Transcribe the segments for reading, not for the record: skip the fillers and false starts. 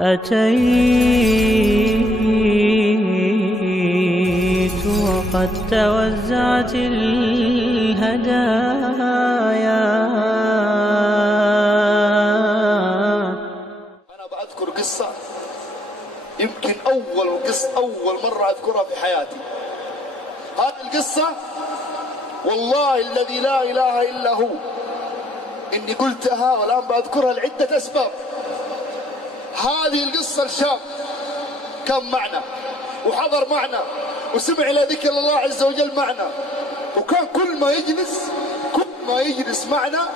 أتيت وقد توزعت الهدايا. أنا بأذكر قصة يمكن أول مرة أذكرها في حياتي. هذه القصة والله الذي لا إله إلا هو إني قلتها والآن بأذكرها لعدة أسباب. هذه القصة الشاب كان معنا وحضر معنا وسمع إلى ذكر الله عز وجل معنا، وكان كل ما يجلس معنا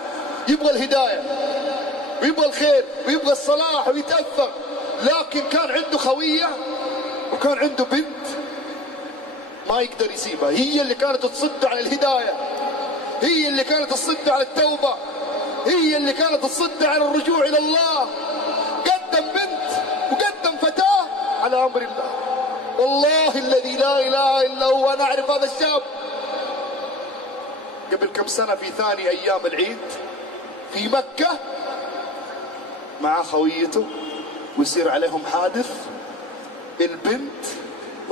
يبغى الهداية ويبغى الخير ويبغى الصلاح ويتأثر، لكن كان عنده خوية وكان عنده بنت ما يقدر يسيبها، هي اللي كانت تصد على الهداية، هي اللي كانت تصد على التوبة، هي اللي كانت تصد على الرجوع إلى الله. قدم بنت وقدم فتاة على أمر الله. والله الذي لا إله إلا هو أنا أعرف هذا الشاب قبل كم سنة في ثاني أيام العيد في مكة مع خويته ويصير عليهم حادث، البنت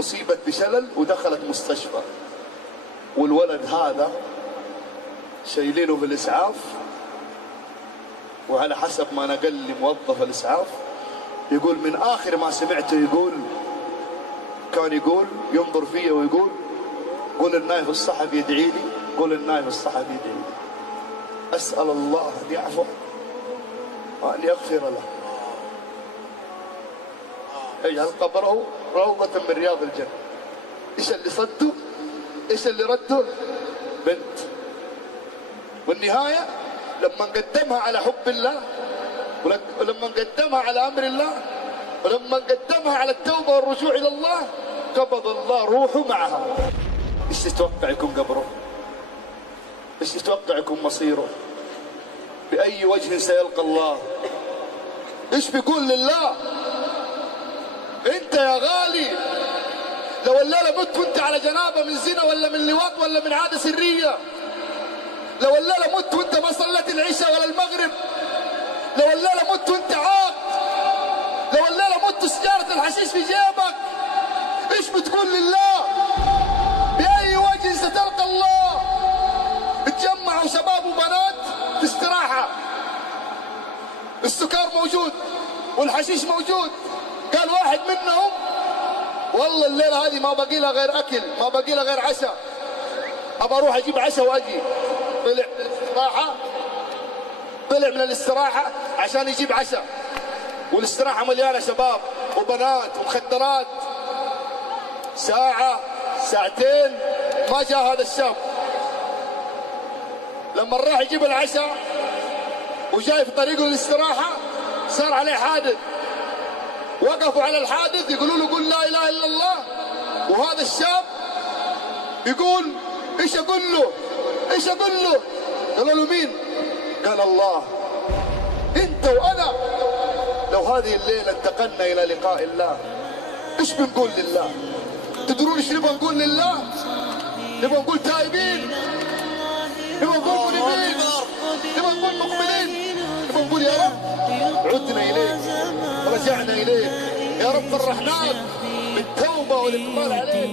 أصيبت بشلل ودخلت مستشفى، والولد هذا شايلينه بالإسعاف، وعلى حسب ما نقل لي موظف الإسعاف يقول من آخر ما سمعته كان يقول ينظر فيه ويقول قول النايف الصحفي يدعي لي، قول النايف الصحفي يدعي لي، أسأل الله أن يعفو وأن يغفر له، يجعل قبره روضة من رياض الجنة. إيش اللي صده؟ إيش اللي رده؟ بنت. والنهاية لما قدمها على حب الله، ولما قدمها على أمر الله، ولما قدمها على التوبة والرجوع إلى الله، قبض الله روحه معها. إيش تتوقع يكون قبره؟ إيش تتوقع يكون مصيره؟ بأي وجه سيلقى الله؟ إيش بيقول لله؟ أنت يا غالي لو الليلة مت وأنت على جنابة من زنا ولا من لواط ولا من عادة سرية، لو الليلة مت وأنت ما صليت العشاء ولا المغرب، لو الليلة مت وأنت عاق، لو الليلة مت سجارة الحشيش في جيبك، إيش بتقول لله؟ بأي وجه ستلقى الله؟ اتجمعوا شباب وبنات في استراحة، السكر موجود والحشيش موجود، قال واحد منهم والله الليلة هذه ما باقي لها غير أكل، ما باقي لها غير عشاء، أبى أروح أجيب عشاء وأجي. طلع من الاستراحة عشان يجيب عشاء، والاستراحة مليانة شباب وبنات ومخدرات. ساعة ساعتين ما جاء هذا الشاب. لما راح يجيب العشاء وجاي في طريقه للاستراحة صار عليه حادث، وقفوا على الحادث يقولوا له قل لا إله إلا الله، وهذا الشاب يقول إيش أقول له؟ إيش أقول له؟ قالوا له مين؟ قال الله. أنت وأنا لو هذه الليلة انتقلنا إلى لقاء الله إيش بنقول لله؟ تدرون إيش نبغى نقول لله؟ نبغى نقول تائبين، نبغى نقول منيبين، نبغى نقول مقبلين، نبغى نقول يا رب عدنا إليك، رجعنا إليك، يا رب فرحناك بالتوبة والإقبال عليك.